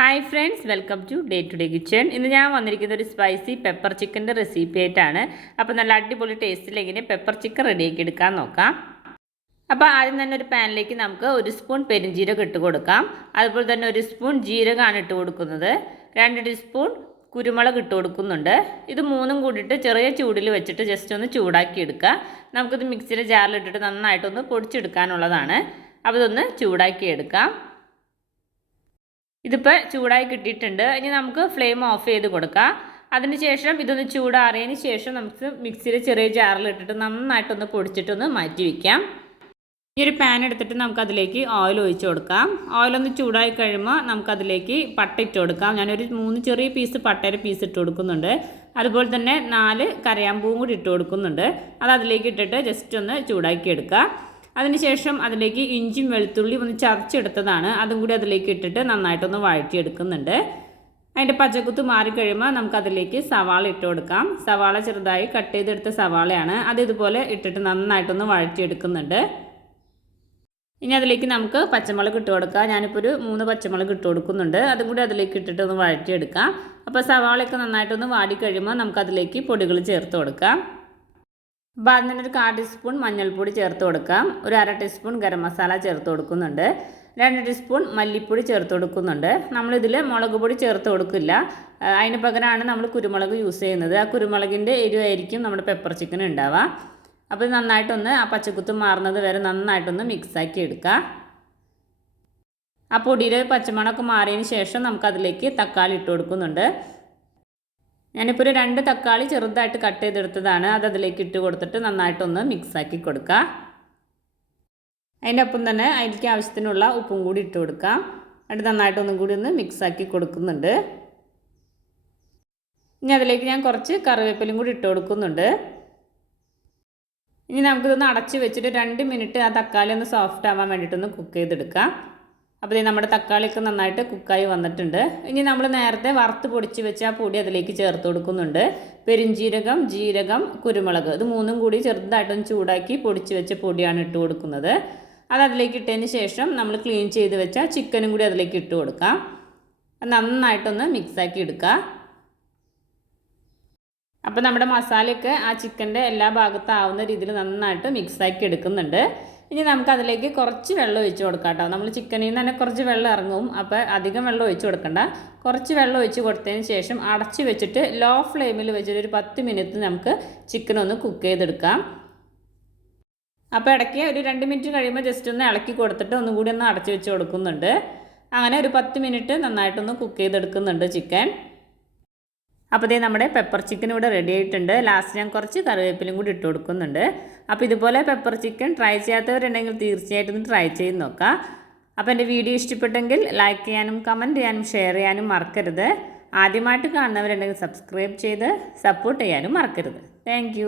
Hi friends, welcome to day to day kitchen. ഇന്ന് ഞാൻ വന്നിരിക്കുന്ന ഒരു സ്പൈസി പെപ്പർ ചിക്കൻ്റെ റെസിപ്പി ആയിട്ടാണ്. അപ്പോൾ നല്ല അടിപൊളി ടേസ്റ്റിൽ എങ്ങനെ പെപ്പർ ചിക്കൻ റെഡിയാക്കി എടുക്കാൻ നോക്കാം. അപ്പോൾ ആദ്യം തന്നെ ഒരു പാനിലേക്ക് നമുക്ക് 1 സ്പൂൺ പെരുംജീരകം ഇട്ട് കൊടുക്കാം. അതുപോലെ തന്നെ 1 സ്പൂൺ ജീരകമാണ് ഇട്ട് കൊടുക്കുന്നത്. 2 ടീസ്പൂൺ കുരുമുളക് ഇട്ട് കൊടുക്കുന്നുണ്ട്. ഇത് മൂന്നും കൂടിയിട്ട് ചെറിയ ചൂടിൽ വെച്ചിട്ട് ജസ്റ്റ് ഒന്ന് ചൂടാക്കി എടുക്കുക. നമുക്കിത് മിക്സിയുടെ ജാറിലിട്ടിട്ട് നന്നായിട്ടൊന്ന് പൊടിച്ചെടുക്കാനുള്ളതാണ്. അപ്പോൾ ഇതൊന്ന് ചൂടാക്കി എടുക്കാം. ഇതിപ്പോൾ ചൂടായി കിട്ടിയിട്ടുണ്ട്. ഇനി നമുക്ക് ഫ്ലെയിം ഓഫ് ചെയ്ത് കൊടുക്കാം. അതിനുശേഷം ഇതൊന്ന് ചൂടാറിയതിന് ശേഷം നമുക്ക് മിക്സിയിൽ ചെറിയ ജാറിലിട്ടിട്ട് നന്നായിട്ടൊന്ന് പൊടിച്ചിട്ടൊന്ന് മാറ്റി വയ്ക്കാം. ഈ ഒരു പാൻ എടുത്തിട്ട് നമുക്കതിലേക്ക് ഓയിൽ ഒഴിച്ച് കൊടുക്കാം. ഓയിലൊന്ന് ചൂടായി കഴിയുമ്പോൾ നമുക്കതിലേക്ക് പട്ട ഇട്ട് കൊടുക്കാം. ഞാനൊരു 3 ചെറിയ പീസ് പട്ടയുടെ പീസ് ഇട്ട് കൊടുക്കുന്നുണ്ട്. അതുപോലെ തന്നെ 4 കരയാമ്പൂവും കൂടി ഇട്ട് കൊടുക്കുന്നുണ്ട്. അത് അതിലേക്ക് ഇട്ടിട്ട് ജസ്റ്റ് ഒന്ന് ചൂടാക്കി എടുക്കുക. അതിനുശേഷം അതിലേക്ക് ഇഞ്ചിയും വെളുത്തുള്ളി ഒന്ന് ചതച്ചെടുത്തതാണ്, അതും കൂടി അതിലേക്ക് ഇട്ടിട്ട് നന്നായിട്ടൊന്ന് വഴറ്റിയെടുക്കുന്നുണ്ട്. അതിൻ്റെ പച്ചക്കുത്ത് മാറിക്കഴിയുമ്പോൾ നമുക്കതിലേക്ക് സവാള ഇട്ട് കൊടുക്കാം. സവാള ചെറുതായി കട്ട് ചെയ്തെടുത്ത സവാളയാണ്. അത് ഇതുപോലെ ഇട്ടിട്ട് നന്നായിട്ടൊന്ന് വഴറ്റിയെടുക്കുന്നുണ്ട്. ഇനി അതിലേക്ക് നമുക്ക് പച്ചമുളക് ഇട്ട് കൊടുക്കാം. ഞാനിപ്പോൾ ഒരു 3 പച്ചമുളക് ഇട്ട് കൊടുക്കുന്നുണ്ട്. അതും കൂടി അതിലേക്ക് ഇട്ടിട്ട് ഒന്ന് വഴറ്റിയെടുക്കാം. അപ്പോൾ സവാളയൊക്കെ നന്നായിട്ടൊന്ന് വാടിക്കഴിയുമ്പോൾ നമുക്കതിലേക്ക് പൊടികൾ ചേർത്ത് കൊടുക്കാം. അപ്പോൾ അതിന് ഒരു 1/4 ടീസ്പൂൺ മഞ്ഞൾപ്പൊടി ചേർത്ത് കൊടുക്കാം. ഒരു 1/2 ടീസ്പൂൺ ഗരം മസാല ചേർത്ത് കൊടുക്കുന്നുണ്ട്. 2 ടീസ്പൂൺ മല്ലിപ്പൊടി ചേർത്ത് കൊടുക്കുന്നുണ്ട്. നമ്മളിതിൽ മുളക് പൊടി ചേർത്ത് കൊടുക്കില്ല. അതിന് പകരമാണ് നമ്മൾ കുരുമുളക് യൂസ് ചെയ്യുന്നത്. ആ കുരുമുളകിൻ്റെ എരിവായിരിക്കും നമ്മുടെ പെപ്പർ ചിക്കൻ ഉണ്ടാവുക. അപ്പോൾ നന്നായിട്ടൊന്ന് ആ പച്ചക്കുത്ത് മാറുന്നത് വരെ നന്നായിട്ടൊന്ന് മിക്സാക്കി എടുക്കുക. ആ പൊടിയുടെ പച്ചമണമൊക്കെ മാറിയതിന് ശേഷം നമുക്കതിലേക്ക് തക്കാളി ഇട്ട് കൊടുക്കുന്നുണ്ട്. ഞാനിപ്പോൾ ഒരു 2 തക്കാളി ചെറുതായിട്ട് കട്ട് ചെയ്തെടുത്തതാണ്. അത് അതിലേക്ക് ഇട്ട് കൊടുത്തിട്ട് നന്നായിട്ടൊന്ന് മിക്സാക്കി കൊടുക്കുക. അതിൻ്റെ ഒപ്പം തന്നെ അതിലേക്ക് ആവശ്യത്തിനുള്ള ഉപ്പും കൂടി ഇട്ട് കൊടുക്കാം. എന്നിട്ട് നന്നായിട്ടൊന്നും കൂടി ഒന്ന് മിക്സാക്കി കൊടുക്കുന്നുണ്ട്. ഇനി അതിലേക്ക് ഞാൻ കുറച്ച് കറിവേപ്പിലയും കൂടി ഇട്ട് കൊടുക്കുന്നുണ്ട്. ഇനി നമുക്കിതൊന്ന് അടച്ച് വെച്ചിട്ട് 2 മിനിറ്റ് ആ തക്കാളി ഒന്ന് സോഫ്റ്റ് ആവാൻ വേണ്ടിയിട്ടൊന്ന് കുക്ക് ചെയ്തെടുക്കാം. അപ്പോൾ നമ്മുടെ തക്കാളിയൊക്കെ നന്നായിട്ട് കുക്കായി വന്നിട്ടുണ്ട്. ഇനി നമ്മൾ നേരത്തെ വറുത്ത് പൊടിച്ച് വെച്ച ആ പൊടി അതിലേക്ക് ചേർത്ത് കൊടുക്കുന്നുണ്ട്. പെരുംജീരകം, ജീരകം, കുരുമുളക് ഇത് മൂന്നും കൂടി ചെറുതായിട്ടൊന്ന് ചൂടാക്കി പൊടിച്ച് വെച്ച പൊടിയാണ് ഇട്ട് കൊടുക്കുന്നത്. അത് അതിലേക്ക് ഇട്ടതിന് ശേഷം നമ്മൾ ക്ലീൻ ചെയ്ത് വെച്ച ചിക്കനും കൂടി അതിലേക്ക് ഇട്ട് കൊടുക്കാം. നന്നായിട്ടൊന്ന് മിക്സാക്കി എടുക്കുക. അപ്പോൾ നമ്മുടെ മസാലയൊക്കെ ആ ചിക്കൻ്റെ എല്ലാ ഭാഗത്തും ആവുന്ന രീതിയിൽ നന്നായിട്ട് മിക്സാക്കി എടുക്കുന്നുണ്ട്. ഇനി നമുക്കതിലേക്ക് കുറച്ച് വെള്ളം ഒഴിച്ച് കൊടുക്കാം കേട്ടോ. നമ്മൾ ചിക്കനിൽ നിന്ന് തന്നെ കുറച്ച് വെള്ളം ഇറങ്ങും. അപ്പോൾ അധികം വെള്ളം ഒഴിച്ച് കൊടുക്കണ്ട. കുറച്ച് വെള്ളം ഒഴിച്ച് കൊടുത്തതിന് ശേഷം അടച്ച് വെച്ചിട്ട് ലോ ഫ്ലെയിമിൽ വെച്ചിട്ട് ഒരു 10 മിനിറ്റ് നമുക്ക് ചിക്കനൊന്ന് കുക്ക് ചെയ്തെടുക്കാം. അപ്പോൾ ഇടയ്ക്ക് ഒരു 2 മിനിറ്റ് കഴിയുമ്പോൾ ജസ്റ്റ് ഒന്ന് ഇളക്കി കൊടുത്തിട്ട് ഒന്നും കൂടി ഒന്ന് അടച്ച് വെച്ച് കൊടുക്കുന്നുണ്ട്. അങ്ങനെ ഒരു 10 മിനിറ്റ് നന്നായിട്ടൊന്ന് കുക്ക് ചെയ്തെടുക്കുന്നുണ്ട് ചിക്കൻ. അപ്പോൾ നമ്മുടെ പെപ്പർ ചിക്കൻ ഇവിടെ റെഡി ആയിട്ടുണ്ട്. ലാസ്റ്റ് ഞാൻ കുറച്ച് കറിവേപ്പിലും കൂടി ഇട്ട് കൊടുക്കുന്നുണ്ട്. അപ്പോൾ ഇതുപോലെ പെപ്പർ ചിക്കൻ ട്രൈ ചെയ്യാത്തവരുണ്ടെങ്കിൽ തീർച്ചയായിട്ടും ട്രൈ ചെയ്ത് നോക്കാം. അപ്പോൾ എൻ്റെ വീഡിയോ ഇഷ്ടപ്പെട്ടെങ്കിൽ ലൈക്ക് ചെയ്യാനും കമൻറ്റ് ചെയ്യാനും ഷെയർ ചെയ്യാനും മറക്കരുത്. ആദ്യമായിട്ട് കാണുന്നവരുണ്ടെങ്കിൽ സബ്സ്ക്രൈബ് ചെയ്ത് സപ്പോർട്ട് ചെയ്യാനും മറക്കരുത്. താങ്ക്